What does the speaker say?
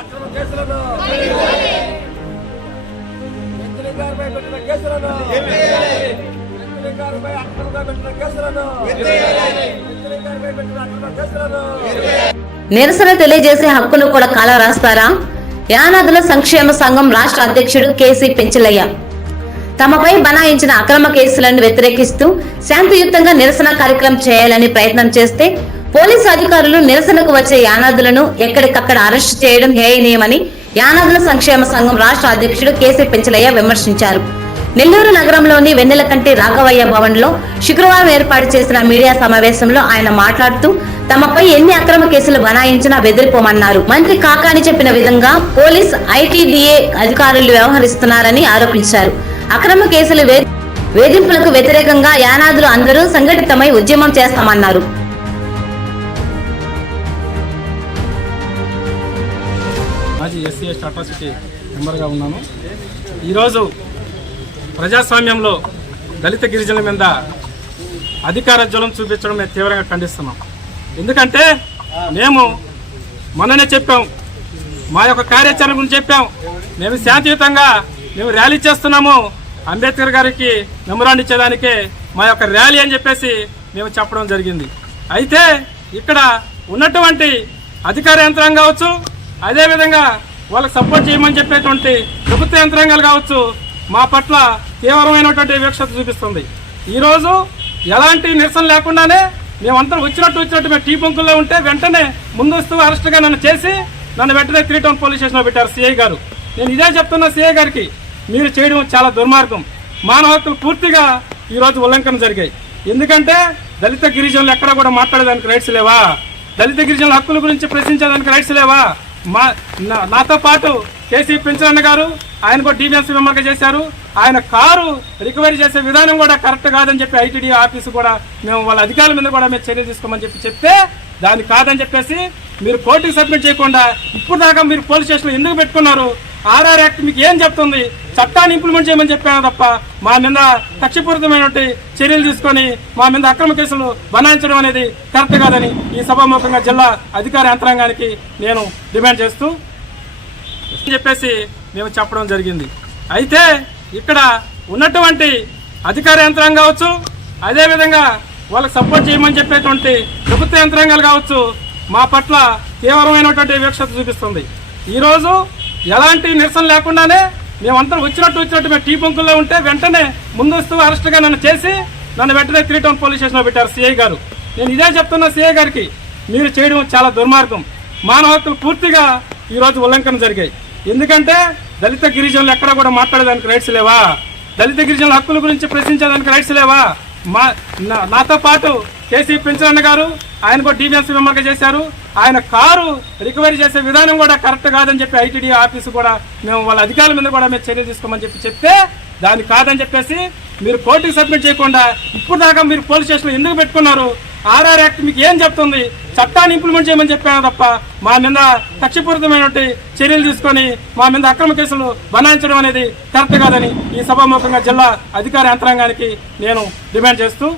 అక్రమ కేసులను. గారిపై పెట్టిన కేసులను. గారిపై అక్రమంగా పెట్టిన కేసులను. గారిపై పెట్టిన అక్రమ కేసులను. నిరసన తెలియజేసే హక్కును కూడా కాల రాస్తారా? యానాదుల సంక్షేమ సంఘం రాష్ట్ర అధ్యక్షుడు కేసీ పెంచలయ్య తమపై బనాయించిన అక్రమ కేసులను వ్యతిరేకిస్తూ శాంతియుతంగా నిరసన కార్యక్రమం చేయాలని ప్రయత్నం చేస్తే పోలీసు అధికారులు నిరసనకు వచ్చే యానాదులను ఎక్కడికక్కడ అరెస్టు చేయడం హేయనీయమని యానాదుల సంక్షేమ సంఘం రాష్ట్ర అధ్యక్షుడు కేసీ పెంచలయ్య విమర్శించారు. నెల్లూరు నగరంలోని వెన్నెలకంటి రాఘవయ్య భవన్లో శుక్రవారం ఏర్పాటు చేసిన మీడియా సమావేశంలో ఆయన మాట్లాడుతూ తమపై ఎన్ని అక్రమ కేసులు బనాయించినా బెదిరిపోమన్నారు. మంత్రి కాకాని చెప్పిన విధంగా పోలీస్ ఐటీడీఏ అధికారులు వ్యవహరిస్తున్నారని ఆరోపించారు. అక్రమ కేసులు వేధింపులకు వ్యతిరేకంగా యానాదులు అందరూ సంఘటితమై ఉద్యమం చేస్తామన్నారు. మాజీ ఎస్సీ ఎస్టీ అట్రాసిటీ మెంబర్గా ఉన్నాను. ఈరోజు ప్రజాస్వామ్యంలో దళిత గిరిజనుల మీద అధికార జ్వలం చూపించడం మేము తీవ్రంగా ఖండిస్తున్నాం. ఎందుకంటే మేము మొన్ననే చెప్పాం మా యొక్క కార్యాచరణ గురించి చెప్పాం. మేము శాంతియుతంగా మేము ర్యాలీ చేస్తున్నాము. అంబేద్కర్ గారికి మెమరాండ్ ఇచ్చేదానికే మా యొక్క ర్యాలీ అని చెప్పేసి మేము చెప్పడం జరిగింది. అయితే ఇక్కడ ఉన్నటువంటి అధికార యంత్రాంగం కావచ్చు అదేవిధంగా వాళ్ళకి సపోర్ట్ చేయమని చెప్పేటువంటి ప్రభుత్వ యంత్రాంగాలు కావచ్చు మా పట్ల తీవ్రమైనటువంటి వివక్షత చూపిస్తుంది. ఈరోజు ఎలాంటి నిరసన లేకుండానే మేమంతా వచ్చినట్టు వచ్చినట్టు మేము టీ బంకుల్లో ఉంటే వెంటనే ముందస్తు అరెస్ట్గా నన్ను చేసి నన్ను వెంటనే త్రీ టౌన్ పోలీస్ స్టేషన్లో పెట్టారు సిఐ గారు. నేను ఇదే చెప్తున్నా సిఐ గారికి మీరు చేయడం చాలా దుర్మార్గం. మానవ హక్కులు పూర్తిగా ఈరోజు ఉల్లంఘన జరిగాయి. ఎందుకంటే దళిత గిరిజనులు ఎక్కడ కూడా మాట్లాడేదానికి రైట్స్ లేవా? దళిత గిరిజనుల హక్కుల గురించి ప్రశ్నించేదానికి రైట్స్ లేవా? మా నా- నాతో పాటు కేసీ పెంచరన్న గారు ఆయన కూడా డివిఎన్సీ మెంబర్గా చేశారు. ఆయన కారు రికవరీ చేసే విధానం కూడా కరెక్ట్ కాదని చెప్పి ఐటీడీ ఆఫీసు కూడా మేము వాళ్ళ అధికారుల మీద కూడా మేము చర్యలు తీసుకోమని చెప్పి చెప్తే దాన్ని కాదని చెప్పేసి మీరు కోర్టుకి సబ్మిట్ చేయకుండా ఇప్పుడు దాకా మీరు పోలీస్ స్టేషన్లో ఎందుకు పెట్టుకున్నారు? ఆర్ఆర్ యాక్ట్ మీకు ఏం చెప్తుంది? చట్టాన్ని ఇంప్లిమెంట్ చేయమని చెప్పాను తప్ప మా మీద కక్షపూరితమైనటువంటి చర్యలు తీసుకొని మా మీద అక్రమ కేసులు బనాయించడం అనేది కరెక్ట్ కాదని ఈ సభాముఖంగా జిల్లా అధికార యంత్రాంగానికి నేను డిమాండ్ చేస్తూ చెప్పేసి మేము చెప్పడం జరిగింది. అయితే ఇక్కడ ఉన్నటువంటి అధికార యంత్రాంగం కావచ్చు అదేవిధంగా వాళ్ళకి సపోర్ట్ చేయమని చెప్పేటువంటి ప్రభుత్వ యంత్రాంగాలు కావచ్చు మా పట్ల తీవ్రమైనటువంటి వివక్షత చూపిస్తుంది. ఈరోజు ఎలాంటి నిరసన లేకుండానే మేమంతా వచ్చినట్టు వచ్చినట్టు మేము టీ బంకుల్లో ఉంటే వెంటనే ముందస్తు అరెస్ట్గా నన్ను చేసి నన్ను వెంటనే త్రీ టౌన్ పోలీస్ స్టేషన్లో పెట్టారు సిఐ గారు. నేను ఇదే చెప్తున్నా సిఐ గారికి మీరు చేయడం చాలా దుర్మార్గం. మానవ హక్కులు పూర్తిగా ఈరోజు ఉల్లంఘన జరిగాయి. ఎందుకంటే దళిత గిరిజనులు ఎక్కడ కూడా మాట్లాడేదానికి రైట్స్ లేవా? దళిత గిరిజనుల హక్కుల గురించి ప్రశ్నించేదానికి రైట్స్ లేవా? మా నాతో పాటు కేసీ పెంచరన్న గారు ఆయన కూడా డివిఎన్సీ మెంబర్గా చేశారు. ఆయన కారు రికవరీ చేసే విధానం కూడా కరెక్ట్ కాదని చెప్పి ఐటీడీ ఆఫీసు కూడా మేము వాళ్ళ అధికారుల మీద కూడా మేము చర్యలు తీసుకోమని చెప్పి చెప్తే దాన్ని కాదని చెప్పేసి మీరు కోర్టుకి సబ్మిట్ చేయకుండా ఇప్పుడు దాకా మీరు పోలీస్ స్టేషన్లో ఎందుకు పెట్టుకున్నారు? ఆర్ఆర్ యాక్ట్ మీకు ఏం చెప్తుంది? చట్టాన్ని ఇంప్లిమెంట్ చేయమని చెప్పాను తప్ప మా మీద కక్షపూరితమైనటువంటి చర్యలు తీసుకొని మా మీద అక్రమ కేసులు బనాయించడం అనేది కరెక్ట్ కాదని ఈ సభాముఖంగా జిల్లా అధికార యంత్రాంగానికి నేను డిమాండ్ చేస్తూ